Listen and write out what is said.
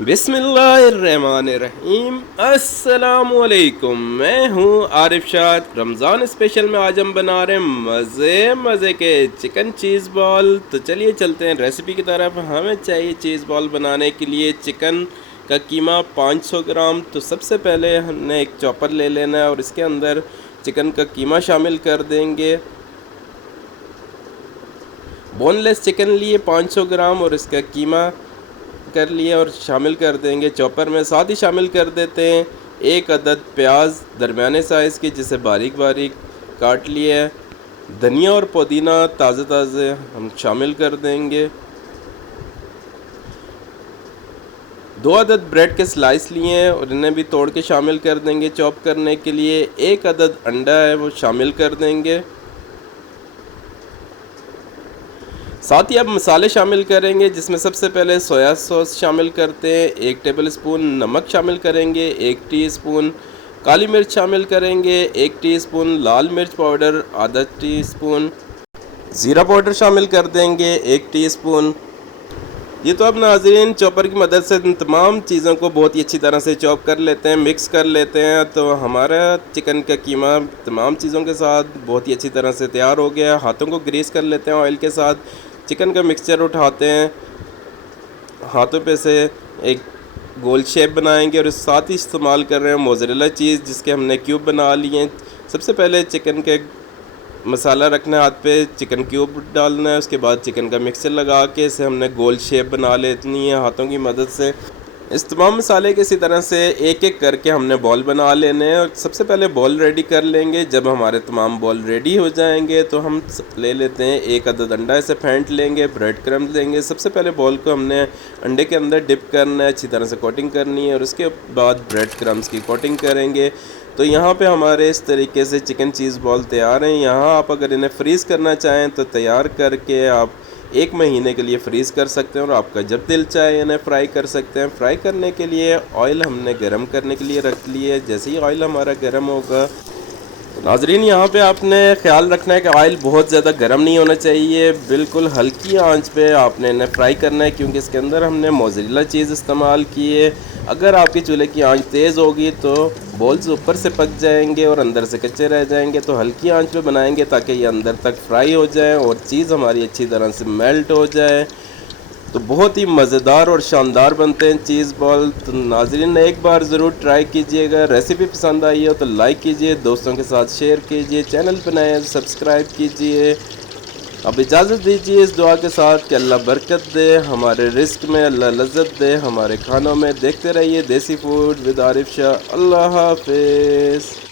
बिस्मिल्लाहिर्रहमानिर्रहीम। अस्सलामुअलैकुम। मैं हूँ आरिफ शाह। रमज़ान स्पेशल में आज हम बना रहे हैं मज़े के चिकन चीज़ बॉल। तो चलिए चलते हैं रेसिपी की तरफ। हमें चाहिए चीज़ बॉल बनाने के लिए चिकन का कीमा 500 ग्राम। तो सबसे पहले हमने एक चॉपर ले लेना है और इसके अंदर चिकन का कीमा शामिल कर देंगे। बोनलेस चिकन लिए 500 ग्राम और इसका कीमा कर लिए और शामिल कर देंगे चॉपर में। साथ ही शामिल कर देते हैं एक अदद प्याज दरमियाने साइज़ की, जिसे बारीक बारीक काट लिया है। धनिया और पुदीना ताज़े ताज़े हम शामिल कर देंगे। 2 अदद ब्रेड के स्लाइस लिए हैं और इन्हें भी तोड़ के शामिल कर देंगे चॉप करने के लिए। 1 अदद अंडा है वो शामिल कर देंगे। साथ ही अब मसाले शामिल करेंगे, जिसमें सबसे पहले सोया सॉस शामिल करते हैं। 1 टेबल स्पून नमक शामिल करेंगे। 1 टीस्पून काली मिर्च शामिल करेंगे। 1 टीस्पून लाल मिर्च पाउडर, आधा टीस्पून ज़ीरा पाउडर शामिल कर देंगे, 1 टीस्पून। ये तो अब नाज़रीन चॉपर की मदद से इन तमाम चीज़ों को बहुत ही अच्छी तरह से चॉप कर लेते हैं, मिक्स कर लेते हैं। तो हमारा चिकन का कीमा तमाम चीज़ों के साथ बहुत ही अच्छी तरह से तैयार हो गया। हाथों को ग्रीस कर लेते हैं ऑयल के साथ। चिकन का मिक्सचर उठाते हैं, हाथों पे से एक गोल शेप बनाएंगे और इस साथ ही इस्तेमाल कर रहे हैं मोज़रेला चीज़, जिसके हमने क्यूब बना लिए हैं। सबसे पहले चिकन के मसाला रखना है, हाथ पे चिकन क्यूब डालना है। उसके बाद चिकन का मिक्सचर लगा के इसे हमने गोल शेप बना लेनी है हाथों की मदद से। इस तमाम मसाले के इसी तरह से एक एक करके हमने बॉल बना लेने हैं। और सबसे पहले बॉल रेडी कर लेंगे। जब हमारे तमाम बॉल रेडी हो जाएंगे तो हम ले लेते हैं 1 अदद अंडा, इसे फेंट लेंगे। ब्रेड क्रम्स लेंगे। सबसे पहले बॉल को हमने अंडे के अंदर डिप करना है, अच्छी तरह से कोटिंग करनी है और उसके बाद ब्रेड क्रम्स की कोटिंग करेंगे। तो यहाँ पे हमारे इस तरीके से चिकन चीज़ बॉल तैयार हैं। यहाँ आप अगर इन्हें फ्रीज़ करना चाहें तो तैयार करके आप 1 महीने के लिए फ्रीज़ कर सकते हैं और आपका जब दिल चाहे इन्हें फ्राई कर सकते हैं। फ्राई करने के लिए ऑयल हमने गरम करने के लिए रख लिए। जैसे ही ऑयल हमारा गरम होगा, नाजरीन यहाँ पे आपने ख्याल रखना है कि ऑयल बहुत ज़्यादा गर्म नहीं होना चाहिए। बिल्कुल हल्की आंच पे आपने इन्हें फ्राई करना है, क्योंकि इसके अंदर हमने मोज़रेला चीज़ इस्तेमाल की है। अगर आपके चूल्हे की आंच तेज़ होगी तो बॉल्स ऊपर से पक जाएंगे और अंदर से कच्चे रह जाएंगे। तो हल्की आंच पे बनाएंगे ताकि ये अंदर तक फ्राई हो जाए और चीज़ हमारी अच्छी तरह से मेल्ट हो जाए। तो बहुत ही मज़ेदार और शानदार बनते हैं चीज़ बॉल। तो नाज़रीन एक बार ज़रूर ट्राई कीजिएगा। रेसिपी पसंद आई हो तो लाइक कीजिए, दोस्तों के साथ शेयर कीजिए, चैनल पर नए हैं सब्सक्राइब कीजिए। अब इजाज़त दीजिए इस दुआ के साथ कि अल्लाह बरकत दे हमारे रिस्क में, अल्लाह लज़्ज़त दे हमारे खानों में। देखते रहिए देसी फूड विद आरिफ शाह। अल्लाह हाफ़िज़।